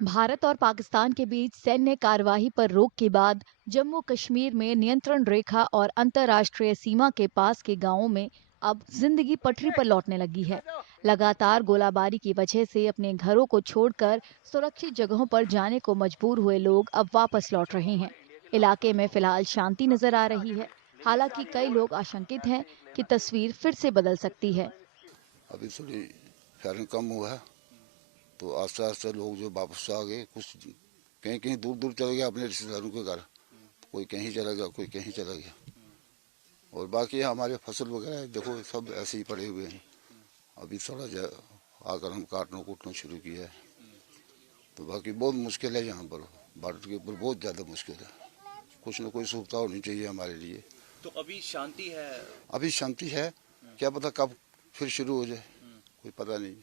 भारत और पाकिस्तान के बीच सैन्य कार्यवाही पर रोक के बाद जम्मू कश्मीर में नियंत्रण रेखा और अंतर्राष्ट्रीय सीमा के पास के गांवों में अब जिंदगी पटरी पर लौटने लगी है। लगातार गोलाबारी की वजह से अपने घरों को छोड़कर सुरक्षित जगहों पर जाने को मजबूर हुए लोग अब वापस लौट रहे हैं। इलाके में फिलहाल शांति नजर आ रही है। हालांकि कई लोग आशंकित हैं कि तस्वीर फिर से बदल सकती है। अभी थोड़ी फायरिंग कम हुआ है, तो आस्ते आस्ते लोग जो वापस आ गए, कुछ कहीं कहीं दूर दूर चले गए अपने रिश्तेदारों के घर। कोई कहीं चला गया, कोई कहीं चला गया। और बाकी हमारे फसल वगैरह देखो सब ऐसे ही पड़े हुए हैं। अभी थोड़ा आकर हम काटना कूटना शुरू किया है। तो बाकी बहुत मुश्किल है यहाँ पर, भारत के ऊपर बहुत ज़्यादा मुश्किल है। कुछ न कोई सुविधा होनी चाहिए हमारे लिए। तो अभी शांति है? अभी शांति है, क्या पता कब फिर शुरू हो जाए, कोई पता नहीं।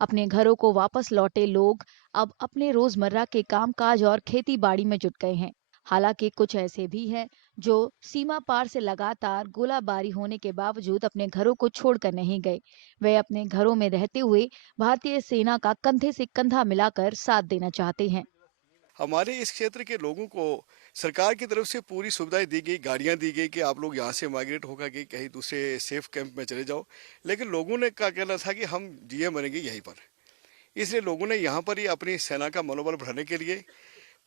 अपने घरों को वापस लौटे लोग अब अपने रोजमर्रा के कामकाज और खेती बाड़ी में जुट गए हैं। हालांकि कुछ ऐसे भी हैं जो सीमा पार से लगातार गोलाबारी होने के बावजूद अपने घरों को छोड़कर नहीं गए। वे अपने घरों में रहते हुए भारतीय सेना का कंधे से कंधा मिलाकर साथ देना चाहते हैं। हमारे इस क्षेत्र के लोगों को सरकार की तरफ से पूरी सुविधाएं दी गई, गाड़ियां दी गई कि आप लोग यहाँ से माइग्रेट होकर के कहीं दूसरे सेफ कैंप में चले जाओ। लेकिन लोगों ने क्या कहना था कि हम जिए मरेंगे यहीं पर। इसलिए लोगों ने यहाँ पर ही अपनी सेना का मनोबल बढ़ाने के लिए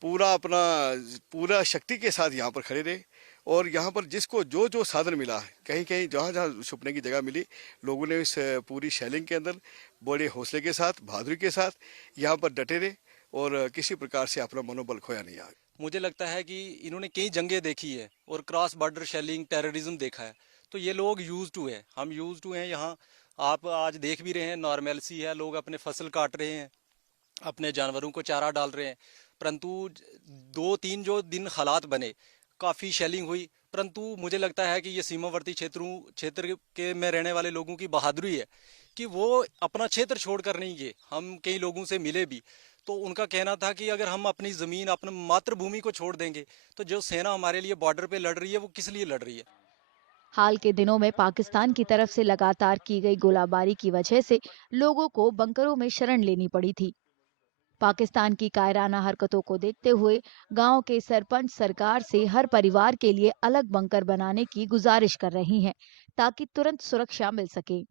पूरा शक्ति के साथ यहाँ पर खड़े रहे। और यहाँ पर जिसको जो जो साधन मिला, कहीं कहीं जहाँ जहाँ छुपने की जगह मिली, लोगों ने इस पूरी शेलिंग के अंदर बड़े हौसले के साथ, बहादुरी के साथ यहाँ पर डटे रहे और किसी प्रकार से अपना मनोबल खोया नहीं। आगे मुझे लगता है कि इन्होंने कई जंगें देखी है और क्रॉस बॉर्डर शेलिंग, टेररिज्म देखा है, तो ये लोग यूज टू है, हम यूज टू हैं। यहाँ आप आज देख भी रहे हैं, नॉर्मलसी है, लोग अपने फसल काट रहे हैं, अपने जानवरों को चारा डाल रहे हैं। परंतु 2-3 जो दिन हालात बने, काफ़ी शेलिंग हुई, परंतु मुझे लगता है कि ये सीमावर्ती क्षेत्र के में रहने वाले लोगों की बहादुरी है कि वो अपना क्षेत्र छोड़कर नहीं गए। हम कई लोगों से मिले भी, तो उनका कहना था कि अगर हम अपनी ज़मीन, अपनी मातृभूमि को छोड़ देंगे तो जो सेना हमारे लिए बॉर्डर पे लड़ रही है वो किस लिए लड़ रही है। हाल के दिनों में पाकिस्तान की तरफ से लगातार की गई गोलाबारी की वजह से लोगों को बंकरों में शरण लेनी पड़ी थी। पाकिस्तान की कायराना हरकतों को देखते हुए गांव के सरपंच सरकार से हर परिवार के लिए अलग बंकर बनाने की गुजारिश कर रही हैं ताकि तुरंत सुरक्षा मिल सके।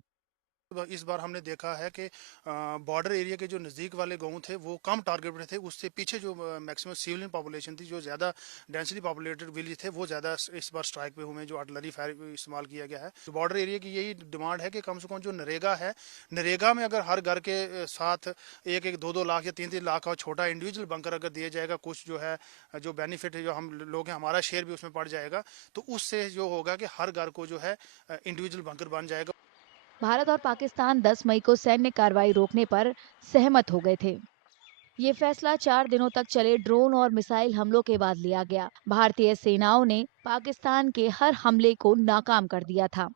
इस बार हमने देखा है कि बॉर्डर एरिया के जो नज़दीक वाले गांव थे वो कम टारगेटेड थे, उससे पीछे जो मैक्सिमम सिविलियन पॉपुलेशन थी, जो ज़्यादा डेंसली पॉपुलेटेड विलेज थे, वो ज़्यादा इस बार स्ट्राइक पे हुए, जो आर्टिलरी फायर इस्तेमाल किया गया है। तो बॉर्डर एरिया की यही डिमांड है कि कम से कम जो नरेगा है, नरेगा में अगर हर घर के साथ 1-2 लाख या 3-3 लाख का छोटा इंडिविजुअल बंकर अगर दिया जाएगा, कुछ जो है जो बेनिफिट है जो हम लोग हैं, हमारा शेयर भी उसमें पड़ जाएगा, तो उससे जो होगा कि हर घर को जो है इंडिविजुअल बंकर बन जाएगा। भारत और पाकिस्तान 10 मई को सैन्य कार्रवाई रोकने पर सहमत हो गए थे। ये फैसला 4 दिनों तक चले ड्रोन और मिसाइल हमलों के बाद लिया गया। भारतीय सेनाओं ने पाकिस्तान के हर हमले को नाकाम कर दिया था।